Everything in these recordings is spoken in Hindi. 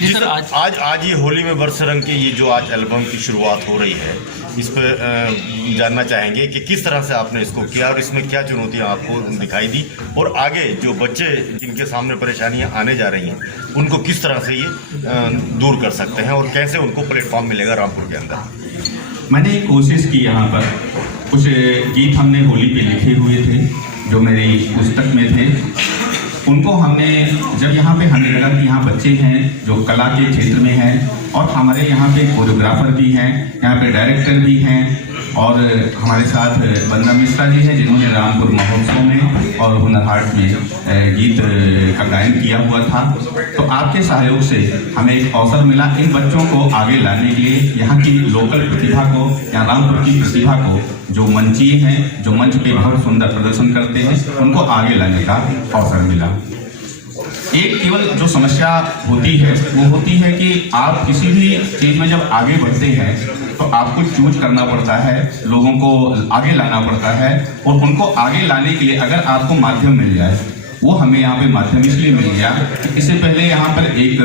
जी सर, आज ये होली में बरसरंग के ये जो आज एल्बम की शुरुआत हो रही है, इस पर जानना चाहेंगे कि किस तरह से आपने इसको किया और इसमें क्या चुनौतियां आपको दिखाई दी, और आगे जो बच्चे जिनके सामने परेशानियां आने जा रही हैं उनको किस तरह से ये दूर कर सकते हैं और कैसे उनको प्लेटफॉर्म मिलेगा रामपुर के अंदर। मैंने एक कोशिश की, यहाँ पर कुछ गीत हमने होली पे लिखे हुए थे जो मेरी पुस्तक में थे। उनको हमने जब यहाँ पे हमें लगा कि यहाँ बच्चे हैं जो कला के क्षेत्र में हैं और हमारे यहाँ पे कोरियोग्राफर भी हैं, यहाँ पे डायरेक्टर भी हैं और हमारे साथ वंदना मिश्रा जी हैं जिन्होंने रामपुर महोत्सव में और हुनर हाट में गीत का गायन किया हुआ था। तो आपके सहयोग से हमें एक अवसर मिला इन बच्चों को आगे लाने के लिए, यहाँ की लोकल प्रतिभा को या रामपुर की प्रतिभा को जो मंचीय हैं, जो मंच पे बहुत सुंदर प्रदर्शन करते हैं, उनको आगे लाने का अवसर मिला। एक केवल जो समस्या होती है वो होती है कि आप किसी भी चीज में जब आगे बढ़ते हैं तो आपको चूज करना पड़ता है, लोगों को आगे लाना पड़ता है और उनको आगे लाने के लिए अगर आपको माध्यम मिल जाए, वो हमें यहाँ पे माध्यम इसलिए मिल गया कि इससे पहले यहाँ पर एक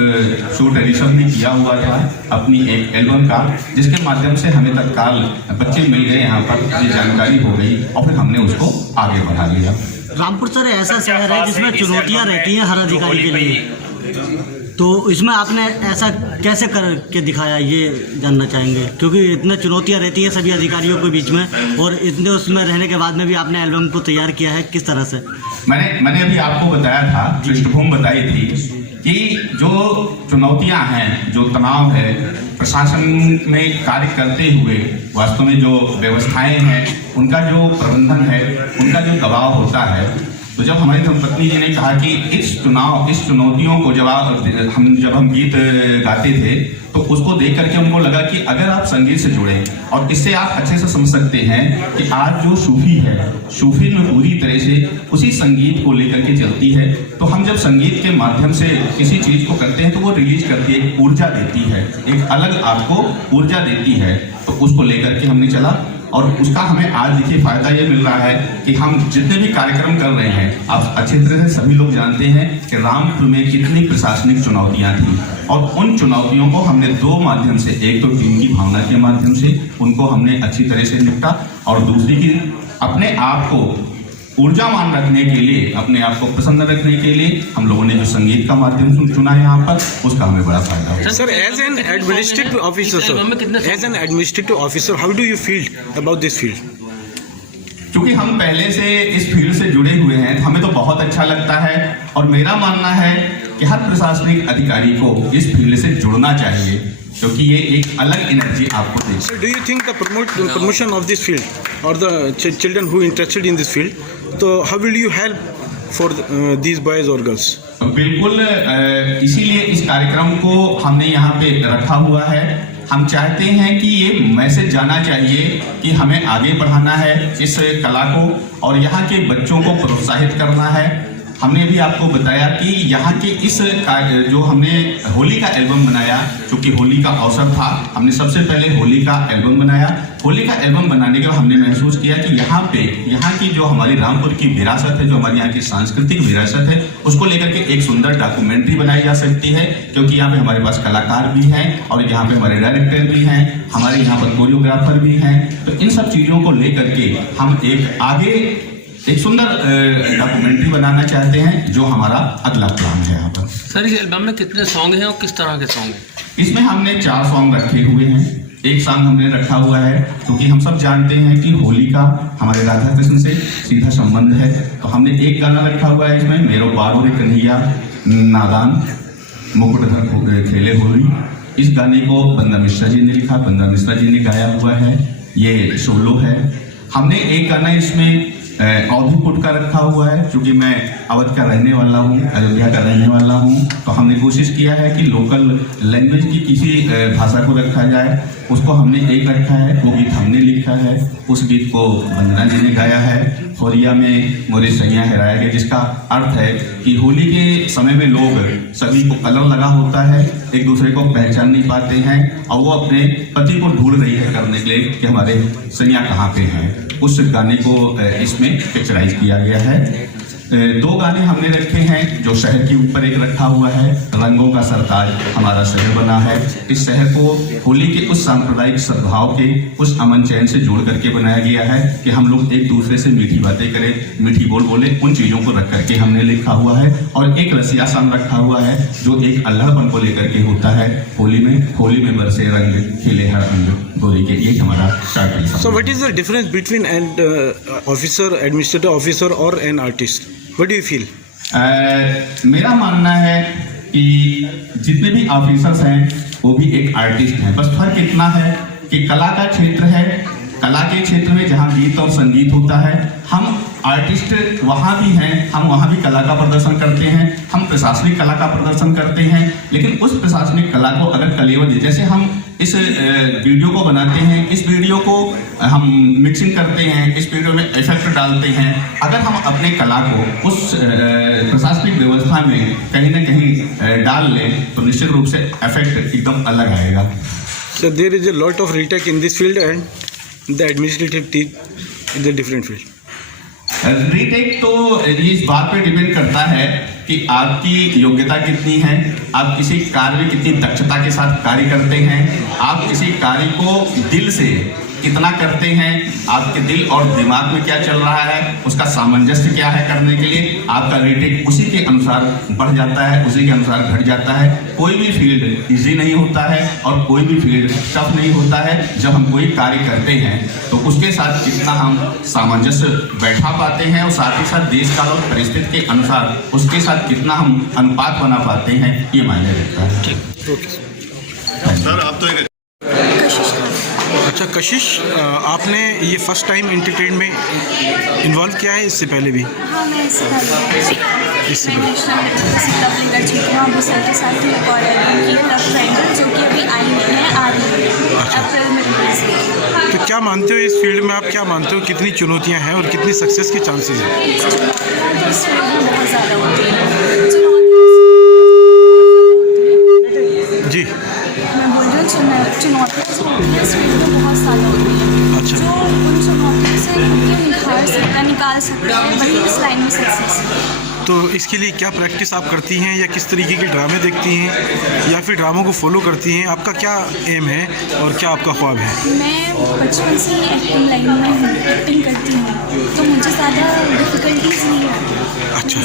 शूट एडिशन भी किया हुआ था अपनी एक एल्बम का, जिसके माध्यम से हमें तत्काल बच्चे मिल गए, यहाँ पर ये जानकारी हो गई और फिर हमने उसको आगे बढ़ा लिया। रामपुर सर ऐसा शहर है जिसमें चुनौतियां रहती हैं हर अधिकारी के लिए, तो इसमें आपने ऐसा कैसे करके दिखाया ये जानना चाहेंगे, क्योंकि इतने चुनौतियां रहती हैं सभी अधिकारियों के बीच में और इतने उसमें रहने के बाद में भी आपने एल्बम को तैयार किया है, किस तरह से? मैंने अभी आपको बताया था, पृष्ठभूमि बताई थी कि जो चुनौतियां हैं, जो तनाव है, प्रशासन में कार्य करते हुए वास्तव में जो व्यवस्थाएं हैं उनका जो प्रबंधन है, उनका जो दबाव होता है, तो जब हमारी धर्मपत्नी जी ने कहा कि इस चुनौतियों को जब हम गीत गाते थे तो उसको देख करके हमको लगा कि अगर आप संगीत से जुड़े और इससे आप अच्छे से समझ सकते हैं कि आज जो सूफी है, सूफी में पूरी तरह से उसी संगीत को लेकर के चलती है, तो हम जब संगीत के माध्यम से किसी चीज को करते हैं तो वो रिलीज करती है, एक ऊर्जा देती है, एक अलग आपको ऊर्जा देती है, तो उसको लेकर के हमने चला और उसका हमें आज देखिए फायदा ये मिल रहा है कि हम जितने भी कार्यक्रम कर रहे हैं, आप अच्छी तरह से सभी लोग जानते हैं कि रामपुर में कितनी प्रशासनिक चुनौतियां थी और उन चुनौतियों को हमने दो माध्यम से, एक तो टीम की भावना के माध्यम से उनको हमने अच्छी तरह से निपटा और दूसरी की अपने आप को ऊर्जावान रखने के लिए, अपने आप को प्रसन्न रखने के लिए हम लोगों ने जो संगीत का माध्यम चुना है यहाँ पर, उसका हमें बड़ा फायदा हुआ। Sir, as an administrative officer how do you feel about this field? क्योंकि हम पहले से इस फील्ड से जुड़े हुए हैं, हमें तो बहुत अच्छा लगता है और मेरा मानना है कि हर प्रशासनिक अधिकारी को इस फील्ड से जुड़ना चाहिए क्योंकि ये एक अलग एनर्जी आपको देती है। So do you think the promotion of this field or the children who interested in this field, so how will you help for these boys or girls? बिल्कुल, इसीलिए इस कार्यक्रम को हमने यहाँ पे रखा हुआ है। हम चाहते हैं कि ये मैसेज जाना चाहिए कि हमें आगे बढ़ाना है इस कला को और यहाँ के बच्चों को प्रोत्साहित करना है। हमने भी आपको बताया कि यहाँ के इस जो हमने होली का एल्बम बनाया, क्योंकि होली का अवसर था, हमने सबसे पहले होली का एल्बम बनाया। होली का एल्बम बनाने के बाद हमने महसूस किया कि यहाँ की जो हमारी रामपुर की विरासत है, जो हमारी यहाँ की सांस्कृतिक विरासत है, उसको लेकर के एक सुंदर डॉक्यूमेंट्री बनाई जा सकती है, क्योंकि यहाँ पे हमारे पास कलाकार भी हैं और यहाँ पे हमारे डायरेक्टर भी हैं, हमारे यहाँ पर कोरियोग्राफर भी हैं। तो इन सब चीज़ों को लेकर के हम एक सुंदर डॉक्यूमेंट्री बनाना चाहते हैं, जो हमारा अगला प्लान है यहाँ पर। सर, इस एल्बम में कितने सॉन्ग हैं और किस तरह के सॉन्ग हैं? इसमें हमने 4 सॉन्ग रखे हुए हैं। एक सॉन्ग हमने रखा हुआ है क्योंकि हम सब जानते हैं कि होली का हमारे राधा कृष्ण से सीधा संबंध है, तो हमने एक गाना रखा हुआ है इसमें, मेरो बारो रे कन्हैया नादान मुकुटधर खेले होली। इस गाने को वंदना मिश्रा जी ने लिखा, वंदना मिश्रा जी ने गाया हुआ है, ये सोलो है। हमने एक गाना इसमें अवधपुट का रखा हुआ है, क्योंकि मैं अवध का रहने वाला हूँ, अयोध्या का रहने वाला हूँ, तो हमने कोशिश किया है कि लोकल लैंग्वेज की किसी भाषा को रखा जाए, उसको हमने एक रखा है। वो गीत हमने लिखा है, उस गीत को वंदना जी ने गाया है। होलिया में मोरे सैया हेराया गया, जिसका अर्थ है कि होली के समय में लोग सभी को कलर लगा होता है, एक दूसरे को पहचान नहीं पाते हैं और वो अपने पति को ढूंढ रही है करने के लिए कि हमारे सैया कहाँ पे हैं। उस गाने को इसमें पिक्चराइज किया गया है। दो गाने हमने रखे हैं। जो शहर के ऊपर एक रखा हुआ है, रंगों का सरताज हमारा शहर बना है। इस शहर को होली के उस सांप्रदायिक सद्भाव के, उस अमन चैन से जोड़ करके बनाया गया है कि हम लोग एक दूसरे से मीठी बातें करें, मीठी बोल बोले। उन चीज़ों को रख करके हमने लिखा हुआ है। और एक रसिया सन रखा हुआ है जो एक अल्हड़पन को लेकर के होता है। होली में बरसे रंग खिले हर अंग गोरी के, ये हमारा title. So what is the difference between an officer, administrative officer or an artist? What do you feel? मेरा मानना है कि जितने भी ऑफिसर्स हैं वो भी एक आर्टिस्ट हैं। बस फर्क इतना है कि कला का क्षेत्र है, कला के क्षेत्र में जहाँ गीत और संगीत होता है, हम आर्टिस्ट वहाँ भी हैं, हम वहाँ भी कला का प्रदर्शन करते हैं, हम प्रशासनिक कला का प्रदर्शन करते हैं। लेकिन उस प्रशासनिक कला को अगर कलेवर दे, जैसे हम इस वीडियो को बनाते हैं, इस वीडियो को हम मिक्सिंग करते हैं, इस वीडियो में इफेक्ट डालते हैं, अगर हम अपने कला को उस प्रशासनिक व्यवस्था में कहीं ना कहीं डाल लें तो निश्चित रूप से इफेक्ट एकदम अलग आएगा। So there is a lot of retake in this field and the administrative team in the different field. Retake तो इस बात पे डिपेंड करता है कि आपकी योग्यता कितनी है, आप किसी कार्य में कितनी दक्षता के साथ कार्य करते हैं, आप किसी कार्य को दिल से कितना करते हैं, आपके दिल और दिमाग में क्या चल रहा है, उसका सामंजस्य क्या है करने के लिए, आपका रेटिंग उसी के अनुसार बढ़ जाता है, उसी के अनुसार घट जाता है। कोई भी फील्ड इजी नहीं होता है और कोई भी फील्ड टफ नहीं होता है। जब हम कोई कार्य करते हैं तो उसके साथ कितना हम सामंजस्य बैठा पाते हैं और साथ ही साथ देश काल और परिस्थिति के अनुसार उसके साथ कितना हम अनुपात बना पाते हैं, ये मायने रखता है। सर आप तो एक अच्छा कशिश, आपने ये फर्स्ट टाइम एंटरटेन में इन्वॉल्व किया है इससे पहले भी? हाँ, मैं इससे पहले तबलीगढ़ क्षेत्र में सर के साथ रिकॉर्ड किया लव ट्रायंगल, जो कि अभी आई नहीं है, आ रही है अप्रैल में रिलीज है। तो क्या मानते हो इस फील्ड में, आप क्या मानते हो कितनी चुनौतियां हैं और कितनी सक्सेस के चांसेस हैं? इस फील्ड में बहुत ज़्यादा होती है जी, मैं बोल रही हूँ चुनौतियाँ जो होती है इस फील्ड में बहुत ज़्यादा होती है। अच्छा। जो उन चुनौतियों से खुद निखार सकता है, निकाल सकता है, वही इस लाइन में सक्सेस है। तो इसके लिए क्या प्रैक्टिस आप करती हैं या किस तरीके के ड्रामे देखती हैं या फिर ड्रामों को फॉलो करती हैं? आपका क्या एम है और क्या आपका ख्वाब है? मैं बचपन से ही एक्टिंग लाइन में हूँ, एक्टिंग करती हूँ, तो मुझे ज़्यादा डिफ़िकल्टीज नहीं है। अच्छा,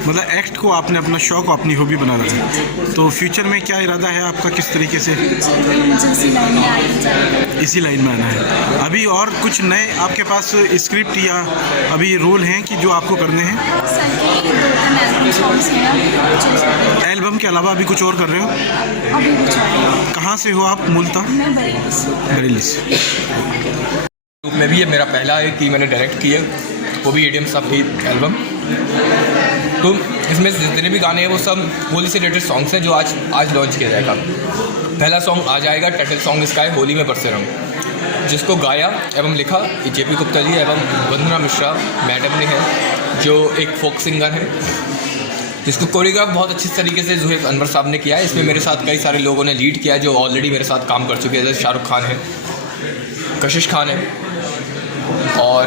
मतलब एक्ट को आपने अपना शौक, अपनी हॉबी बना रखा है। तो फ्यूचर में क्या इरादा है आपका, किस तरीके से? मुझे इसी लाइन में आना चाहिए। इसी लाइन में आना है। अभी और कुछ नए आपके पास स्क्रिप्ट या अभी रोल हैं कि जो आपको करने हैं? सर के 2-3 एल्बम सॉन्ग्स हैं। एल्बम के अलावा अभी कुछ और कर रहे हो? अभी कुछ और। कहाँ से हो आप मूलतः? मैं बरेली से। बरेली से। ग्रुप में भी ये मेरा पहला है कि मैंने डायरेक्ट किया, वो भी एडीएम सब भी एल्बम। तो इसमें जितने भी गाने हैं वो सब होली से रिलेटेड सॉन्ग्स हैं जो आज लॉन्च किया जाएगा। पहला सॉन्ग आ जाएगा, टाइटल सॉन्ग इसका है होली में बरसे रंग, जिसको गाया एवं लिखा जेपी गुप्ता जी एवं वंदना मिश्रा मैडम ने है, जो एक फोक सिंगर है, जिसको कोरियोग्राफ बहुत अच्छी तरीके से जुहेब अनवर साहब ने किया है। इसमें मेरे साथ कई सारे लोगों ने लीड किया है जो ऑलरेडी मेरे साथ काम कर चुके हैं, जैसे शाहरुख खान है, कशिश खान है और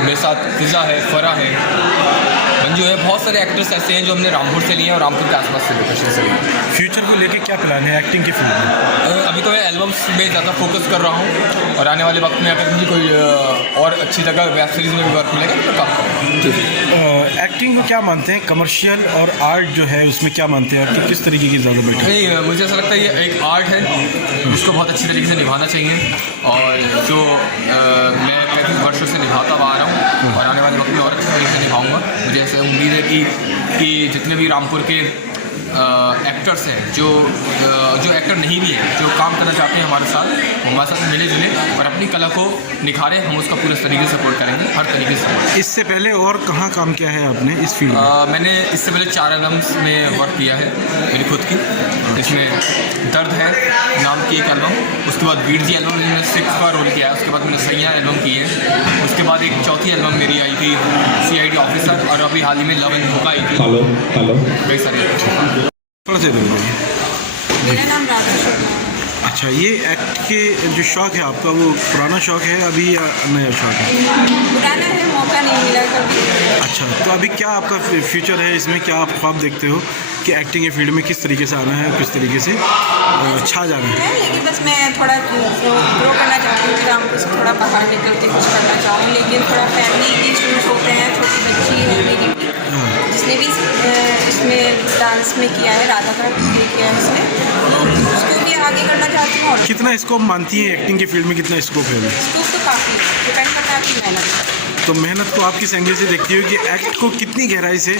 मेरे साथ फिज़ा है, फरा है, मंजू है। बहुत सारे एक्टर्स ऐसे हैं जो हमने रामपुर से लिए हैं और रामपुर के आसपास से लोकेशन से लिए। फ्यूचर को लेके क्या प्लान है एक्टिंग के फील्ड में? अभी तो मैं एल्बम्स में ज़्यादा फोकस कर रहा हूँ और आने वाले वक्त में अगर मुझे कोई और अच्छी जगह वेब सीरीज़ में भी वर्क मिलेगा तो मैं काम करूँगा। एक्टिंग में क्या मानते हैं, कमर्शियल और आर्ट जो है उसमें क्या मानते हैं कि किस तरीके की ज़्यादा बेटर? नहीं, मुझे ऐसा लगता है ये एक आर्ट है, उसको बहुत अच्छी तरीके से निभाना चाहिए और जो मैं 35 वर्षों से निभाता हुआ आ रहा हूँ और आने वाले वक्त में और अच्छी तरीके से निभाऊँगा। मुझे ऐसे उम्मीद है कि जितने भी रामपुर के एक्टर्स हैं, जो एक्टर नहीं भी हैं, जो काम करना चाहते हैं हमारे साथ, वो हमारे साथ मिले जुले और अपनी कला को निखारें, हम उसका पूरे तरीके से सपोर्ट करेंगे, हर तरीके से। इससे पहले और कहाँ काम किया है आपने इस फील्ड में? मैंने इससे पहले 4 एल्बम्स में वर्क किया है मेरी खुद की, जिसमें दर्द है नाम की एक एल्बम, उसके बाद वीर जी एल्बम में मैंने 6 का रोल किया है, उसके बाद मैंने सैया एल्बम की है, उसके बाद एक चौथी एल्बम मेरी आई थी CID ऑफिसर, और अभी हाल ही में लव एंड धोखा आई थी। कई सारी थोड़ा से दूर। मेरा नाम राधा शर्मा है। अच्छा, ये एक्ट के जो शौक है आपका, वो पुराना शौक है अभी या नया शौक है? पुराना है, मौका नहीं मिला कभी। अच्छा, तो अभी क्या आपका फ्यूचर है इसमें? क्या आप ख्वाब देखते हो कि एक्टिंग के फील्ड में किस तरीके से आना है, किस तरीके से छा जाना है? लेकिन बस मैं थोड़ा ग्रो करना चाहती हूँ, रामपुर से थोड़ा बाहर निकल के कुछ करना चाहूँ, लेकिन थोड़ा फैमिली के इश्यूज होते हैं। छोटी बच्ची है मेरी, जिसने भी इसमें डांस में किया है, राधा का किया है इसमें, तो उसको भी आगे करना चाहती हूँ। और कितना स्कोप मानती है एक्टिंग के फील्ड में, कितना स्कोप है? स्कोप तो काफ़ी डिपेंड करता है आपकी मेहनत। तो मेहनत को आप किस एंगल से देखती हो कि एक्ट को कितनी गहराई से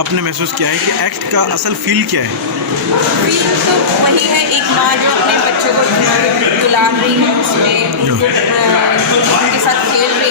आपने महसूस किया है कि एक्ट का असल फील क्या है? फील तो वही है, एक माँ जो अपने बच्चों को दुला रही है, उसमें उनके साथ खेल रही